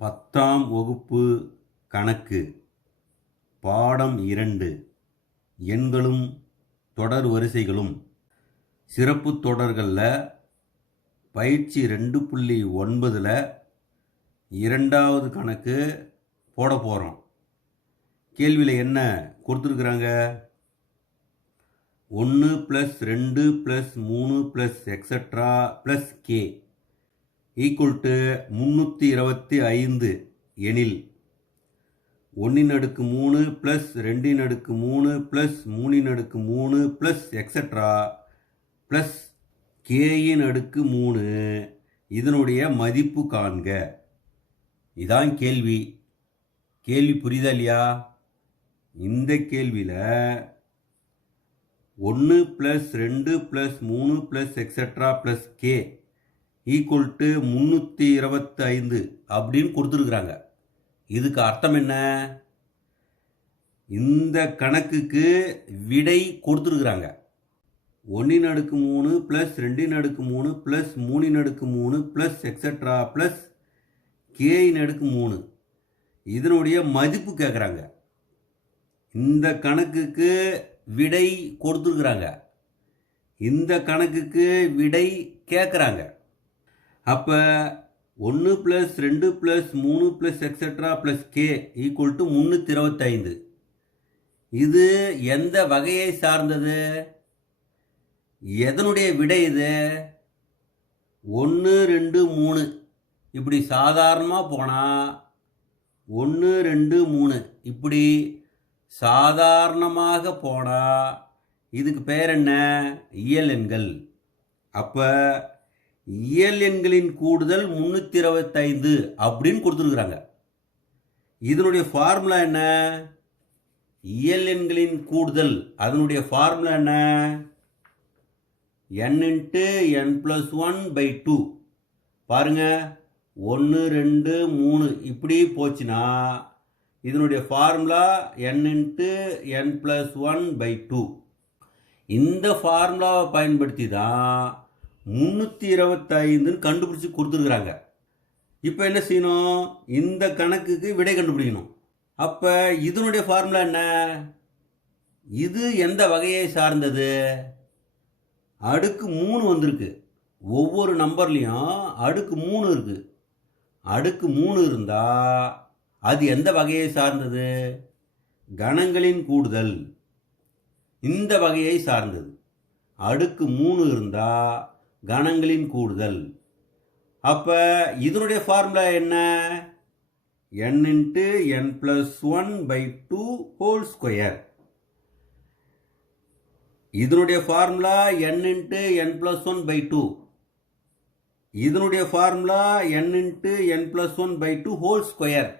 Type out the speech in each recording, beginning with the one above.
10ஆம் வகுப்பு கணக்கு பாடம் 2 எண்களும் தொடர் வரிசைகளும் சிறப்பு தொடர்களில் பயிற்சி 2.9ல் இரண்டாவது கணக்கு போட போகிறோம். கேள்வியில் என்ன கொடுத்துருக்குறாங்க? 1 + 2 + 3 + எக்ஸட்ரா + k ஈக்குவல் டு 325 எனில் 1/3 + 2/3 + 3/3 + எக்ஸட்ரா + k/3 இதனுடைய மதிப்பு காண்க. இதான் கேள்வி. கேள்வி புரியுதா இல்லையா? இந்த கேள்வியில் 1 + 2 + 3 + எக்ஸட்ரா + k ஈக்குவல் டு 325 அப்படின்னு கொடுத்துருக்குறாங்க. இதுக்கு அர்த்தம் என்ன? இந்த கணக்குக்கு விடை கொடுத்துருக்குறாங்க. 1/3 + 2/3 + 3/3 + எக்ஸட்ரா + k/3 இதனுடைய மதிப்பு கேட்குறாங்க. இந்த கணக்குக்கு விடை கொடுத்துருக்குறாங்க. இந்த கணக்குக்கு விடை கேட்குறாங்க. அப்போ 1 + 2 + 3 + எக்ஸட்ரா + k ஈக்குவல் டு 325. இது எந்த வகையை சார்ந்தது? எதனுடைய விடை இது? 1 2 3 இப்படி சாதாரணமாக போனால் 1 2 3 இப்படி சாதாரணமாக போனால் இதுக்கு பேர் என்ன? இயல் எண்கள். அப்போ இயல் எண்களின் கூடுதல் 325 அப்படின்னு கொடுத்துருக்குறாங்க. இதனுடைய ஃபார்முலா என்ன? இயல் எண்களின் கூடுதல் அதனுடைய ஃபார்முலா என்ன? n × n + 1/2. பாருங்க, 1 2 3 இப்படி போச்சுன்னா இதனுடைய ஃபார்முலா n × n + 1/2. இந்த ஃபார்முலாவை பயன்படுத்தி தான் 325ன்னு கண்டுபிடிச்சி கொடுத்துருக்குறாங்க. இப்போ என்ன செய்யணும்? இந்த கணக்குக்கு விடை கண்டுபிடிக்கணும். அப்போ இதனுடைய ஃபார்முலா என்ன? இது எந்த வகையை சார்ந்தது? அடுக்கு 3 வந்திருக்கு. ஒவ்வொரு நம்பர்லேயும் அடுக்கு 3 இருக்குது. அடுக்கு 3 இருந்தால் அது எந்த வகையை சார்ந்தது? கணங்களின் கூடுதல் இந்த வகையை சார்ந்தது. அடுக்கு 3 இருந்தால் கணங்களின் கூடுதல். அப்போ இதனுடைய ஃபார்முலா என்ன? n × n + 1/2 whole square. இதனுடைய ஃபார்முலா n × n + 1/2. இதனுடைய formula n × n + 1/2 whole square.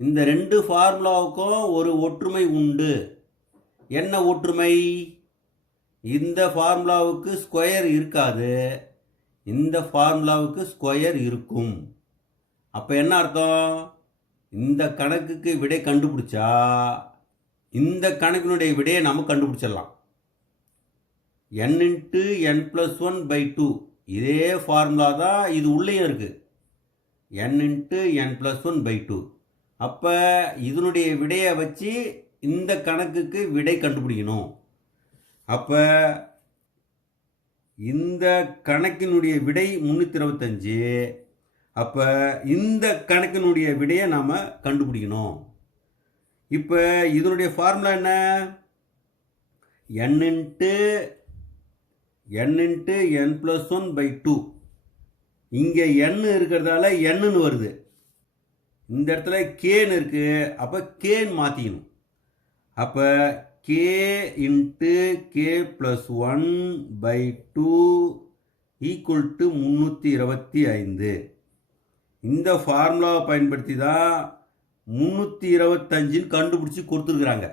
இந்த ரெண்டு ஃபார்முலாவுக்கும் ஒரு ஒற்றுமை உண்டு. என்ன ஒற்றுமை? இந்த ஃபார்முலாவுக்கு ஸ்கொயர் இருக்காது, இந்த ஃபார்முலாவுக்கு ஸ்கொயர் இருக்கும். அப்போ என்ன அர்த்தம்? இந்த கணக்குக்கு விடை கண்டுபிடிச்சா இந்த கணக்கினுடைய விடையை நம்ம கண்டுபிடிச்சிடலாம். n × n + 1/2 இதே ஃபார்முலா தான் இது உள்ளேயும் இருக்குது. n × n + 1/2. அப்போ இதனுடைய விடையை வச்சு இந்த கணக்குக்கு விடை கண்டுபிடிக்கணும். அப்போ இந்த கணக்கினுடைய விடை 325. அப்போ இந்த கணக்கினுடைய விடையை நாம் கண்டுபிடிக்கணும். இப்போ இதனுடைய ஃபார்முலா என்ன? n × n + 1/2. இங்கே n இருக்கிறதால nன்னு வருது. இந்த இடத்துல kன்னு இருக்குது. அப்போ kன்னு மாற்றிக்கணும். அப்போ k × k + 1/2 ஈக்குவல் டு 325. இந்த ஃபார்முலாவை பயன்படுத்தி தான் 325ன்னு கண்டுபிடிச்சி கொடுத்துருக்குறாங்க.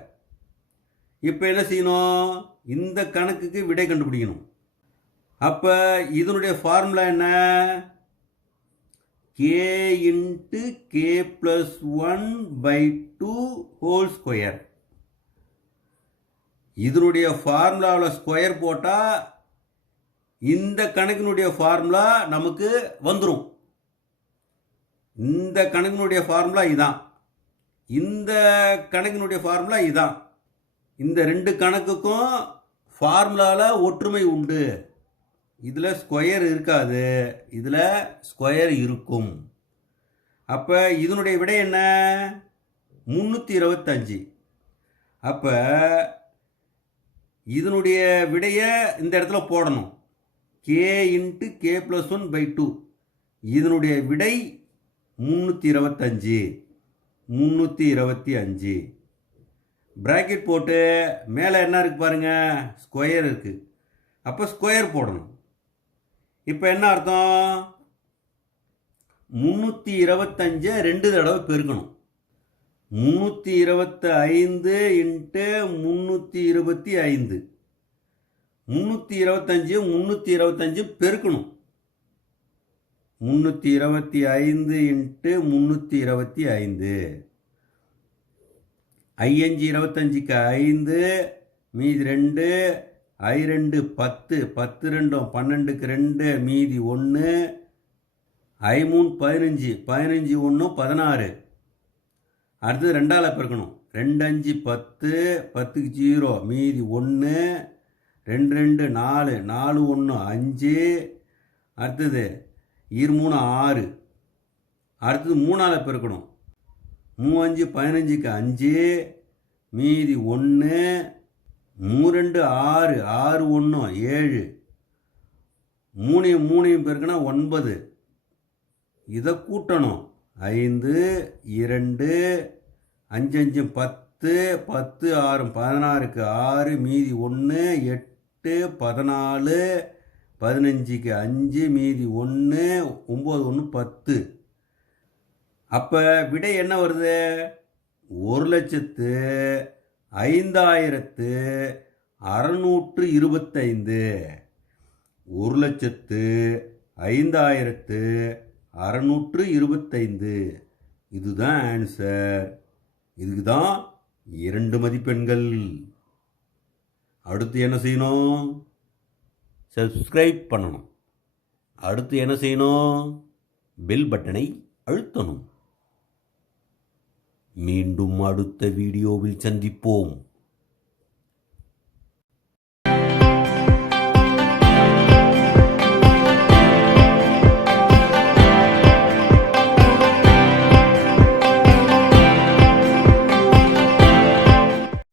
இப்போ என்ன செய்யணும்? இந்த கணக்குக்கு விடை கண்டுபிடிக்கணும். அப்போ இதனுடைய ஃபார்முலா என்ன? k × k + 1/2 whole square. இதனுடைய ஃபார்முலாவில் ஸ்கொயர் போட்டால் இந்த கணக்கினுடைய ஃபார்முலா நமக்கு வந்துடும். இந்த கணக்கினுடைய ஃபார்முலா இதான், இந்த கணக்கினுடைய ஃபார்முலா இதான். இந்த ரெண்டு கணக்குக்கும் ஃபார்முலாவில் ஒற்றுமை உண்டு. இதில் ஸ்கொயர் இருக்காது, இதில் ஸ்கொயர் இருக்கும். அப்போ இதனுடைய விடை என்ன? 325. அப்போ இதனுடைய விடையை இந்த இடத்துல போடணும். K into K plus 1/2. இதனுடைய விடை 325. 325 பிராக்கெட் போட்டு மேலே என்ன இருக்குது பாருங்க, ஸ்கொயர் இருக்குது. அப்போ ஸ்கொயர் போடணும். இப்போ என்ன அர்த்தம்? 325 2 தடவை பெருக்கணும். 325 இன்ட்டு 325. 325 325 பெருக்கணும். 325 இன்ட்டு 325. 5 25க்கு 5, மீதி 2, I2 10, 10 2 12க்கு 2, மீதி 1, I3 15, 15 1 16. அடுத்தது 2ஆல் பெருக்கணும். 2 5 10, 10க்கு 0, மீதி 1, 2 2 4, 4 1 5. அடுத்தது 3 6. அடுத்தது 3ஆல் பெருக்கணும். 3 5 15க்கு 5, மீதி 1, 3 2 6, 6 1 7. 3 3 பெருக்கினா 9. இதை கூட்டணும். 5 2 5 5 10, 10 6 16க்கு 6, மீதி 1 8 14, 15க்கு 5, மீதி 1 9 1 10. அப்போ விடை என்ன வருது? 1,05,625. 1,05,625. இதுதான் ஆன்சர். இதுக்கு தான் 2 மதிப்பெண்கள். அடுத்து என்ன செய்யணும்? சப்ஸ்கிரைப் பண்ணணும். அடுத்து என்ன செய்யணும்? பெல் பட்டனை அழுத்தணும். மீண்டும் அடுத்த வீடியோவில் சந்திப்போம்.